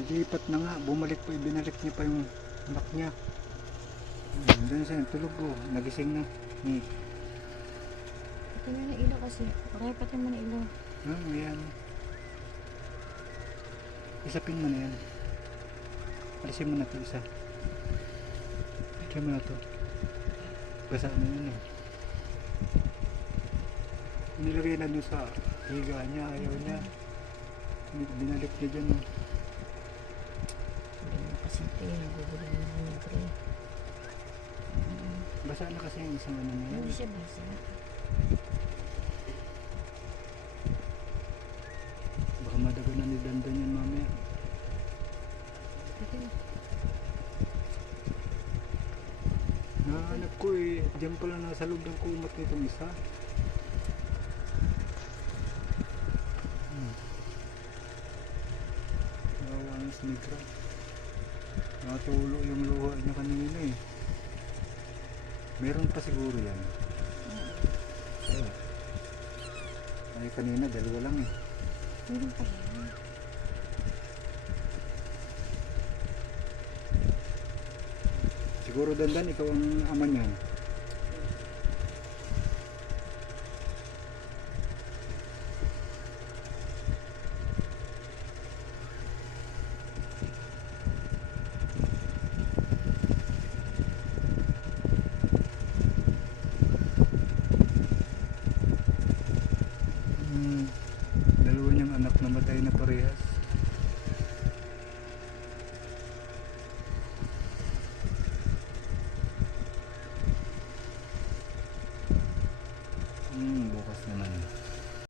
Nilipat na nga, bumalik pa, binalik niya pa yung anak niya. Doon siya, tulog ko, nagising na. Pati mo na ilaw kasi. Okay, pati mo na ilaw. Ayan. Isapin mo na yan. Alisin mo na ito isa. Alisin mo na ito. Basa na yun eh. Nilagay na doon sa higa niya, ayaw niya. Binalik niya dyan. Hindi mo kasi ito yun. Nagugulo na namin yung pre. Basa na kasi yung isang ano niya. Hindi siya basa. Baka madago na ni Dandan yan mamaya. Pati mo. Nahanap ko eh. Diyan pala nasa loob ng kumot nitong isa. Nawawanas negra. Natulo yung luha niya kanina eh. Meron pa siguro yan. Ay kanina dalawa lang eh. Meron pa yan. Siguro Dandan ikaw ang ama niyan. Dalawa niyang anak namatay na parehas.